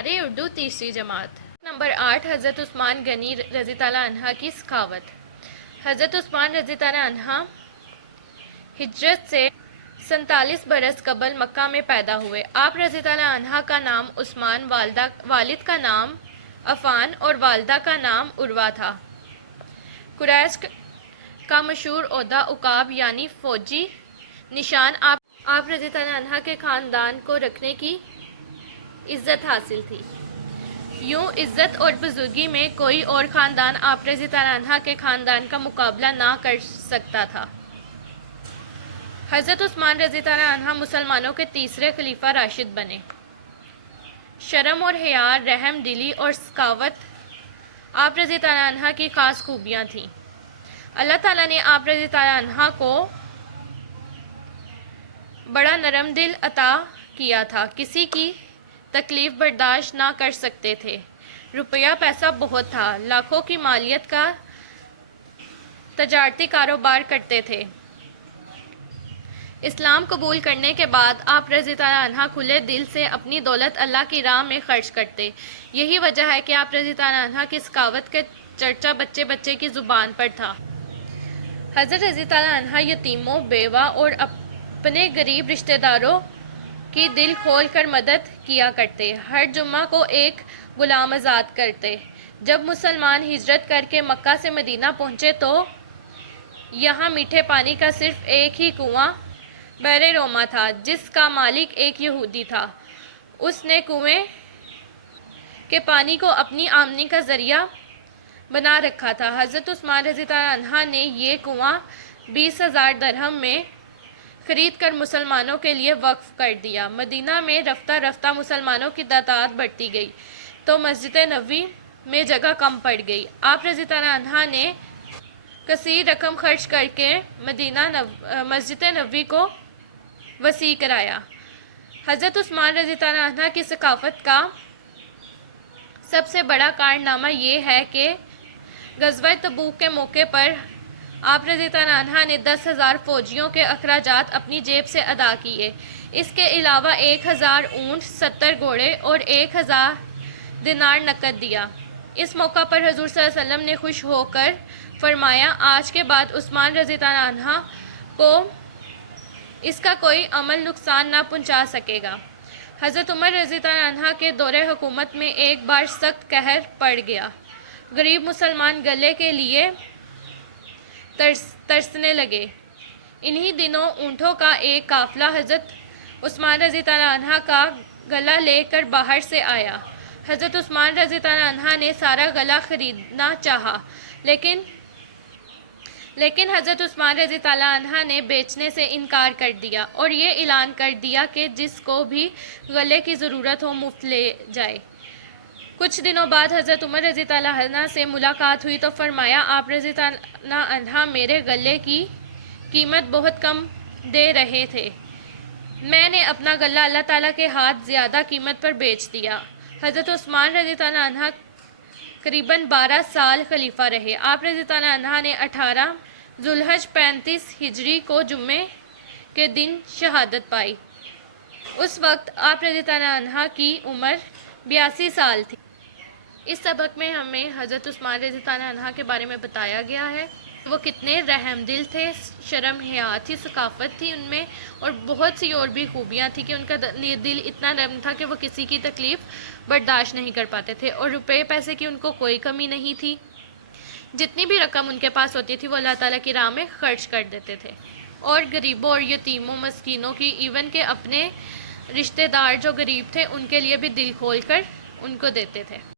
ادارے اردو تیسری جماعت نمبر 8 حضرت عثمان غنی رضی اللہ عنہ کی سخاوت۔ حضرت عثمان رضی اللہ عنہ ہجرت سے 47 برس قبل مکہ میں پیدا ہوئے۔ آپ رضی اللہ عنہ کا نام عثمان، والد کا نام عفان اور والدہ کا نام عروہ تھا۔ قریش کا مشہور عہدہ عقاب یعنی فوجی نشان آپ رضی اللہ عنہ کے خاندان کو رکھنے کی عزت حاصل تھی۔ یوں عزت اور بزرگی میں کوئی اور خاندان آپ رضی اللہ عنہ کے خاندان کا مقابلہ نہ کر سکتا تھا۔ حضرت عثمان رضی اللہ عنہ مسلمانوں کے تیسرے خلیفہ راشد بنے۔ شرم اور حیا، رحم دلی اور سخاوت آپ رضی اللہ عنہ کی خاص خوبیاں تھیں۔ اللہ تعالیٰ نے آپ رضی اللہ عنہ کو بڑا نرم دل عطا کیا تھا، کسی کی تکلیف برداشت نہ کر سکتے تھے۔ روپیہ پیسہ بہت تھا، لاکھوں کی مالیت کا تجارتی کاروبار کرتے تھے۔ اسلام قبول کرنے کے بعد آپ رضی اللہ عنہ کھلے دل سے اپنی دولت اللہ کی راہ میں خرچ کرتے۔ یہی وجہ ہے کہ آپ رضی اللہ عنہ کی سخاوت کا چرچا بچے بچے کی زبان پر تھا۔ حضرت رضی اللہ عنہ یتیموں، بیوہ اور اپنے غریب رشتہ داروں کی دل کھول کر مدد کیا کرتے۔ ہر جمعہ کو ایک غلام آزاد کرتے۔ جب مسلمان ہجرت کر کے مکہ سے مدینہ پہنچے تو یہاں میٹھے پانی کا صرف ایک ہی کنواں بئر روما تھا، جس کا مالک ایک یہودی تھا۔ اس نے کنویں کے پانی کو اپنی آمدنی کا ذریعہ بنا رکھا تھا۔ حضرت عثمان رضی اللہ عنہ نے یہ کنواں 20,000 درہم میں خرید کر مسلمانوں کے لیے وقف کر دیا۔ مدینہ میں رفتہ رفتہ مسلمانوں کی تعداد بڑھتی گئی تو مسجد نبوی میں جگہ کم پڑ گئی۔ آپ رضی اللہ عنہ نے کثیر رقم خرچ کر کے مسجد نبوی کو وسیع کرایا۔ حضرت عثمان رضی اللہ عنہ کی ثقافت کا سب سے بڑا کارنامہ یہ ہے کہ غزوہ تبوک کے موقع پر آپ رضی اللہ عنہ نے 10,000 فوجیوں کے اخراجات اپنی جیب سے ادا کیے۔ اس کے علاوہ 1,000 اونٹ، 70 گھوڑے اور 1,000 دینار نقد دیا۔ اس موقع پر حضور صلی اللہ علیہ وسلم نے خوش ہو کر فرمایا، آج کے بعد عثمان رضی اللہ عنہ کو اس کا کوئی عمل نقصان نہ پہنچا سکے گا۔ حضرت عمر رضی اللہ عنہ کے دور حکومت میں ایک بار سخت قحط پڑ گیا۔ غریب مسلمان گلے کے لیے ترسنے لگے۔ انہی دنوں اونٹوں کا ایک قافلہ حضرت عثمان رضی اللہ عنہ کا گلا لے کر باہر سے آیا۔ حضرت عثمان رضی اللہ عنہ نے سارا گلا خریدنا چاہا، لیکن حضرت عثمان رضی اللہ عنہ نے بیچنے سے انکار کر دیا اور یہ اعلان کر دیا کہ جس کو بھی گلے کی ضرورت ہو مفت لے جائے۔ کچھ دنوں بعد حضرت عمر رضی اللہ عنہ سے ملاقات ہوئی تو فرمایا، آپ رضی اللہ عنہ میرے گلے کی قیمت بہت کم دے رہے تھے، میں نے اپنا گلہ اللہ تعالیٰ کے ہاتھ زیادہ قیمت پر بیچ دیا۔ حضرت عثمان رضی اللہ عنہ قریباً 12 سال خلیفہ رہے۔ آپ رضی اللہ عنہ نے 18 ذوالحج 35 ہجری کو جمعے کے دن شہادت پائی۔ اس وقت آپ رضی اللہ عنہ کی عمر 82 سال تھی۔ اس سبق میں ہمیں حضرت عثمان رضی اللہ عنہ کے بارے میں بتایا گیا ہے، وہ کتنے رحم دل تھے، شرم حیا تھی، ثقافت تھی ان میں، اور بہت سی اور بھی خوبیاں تھیں کہ ان کا دل اتنا نرم تھا کہ وہ کسی کی تکلیف برداشت نہیں کر پاتے تھے، اور روپے پیسے کی ان کو کوئی کمی نہیں تھی۔ جتنی بھی رقم ان کے پاس ہوتی تھی وہ اللہ تعالیٰ کی راہ میں خرچ کر دیتے تھے، اور غریبوں اور یتیموں، مسکینوں کی، ایون کہ اپنے رشتہ دار جو غریب تھے ان کے لیے بھی دل کھول کر ان کو دیتے تھے۔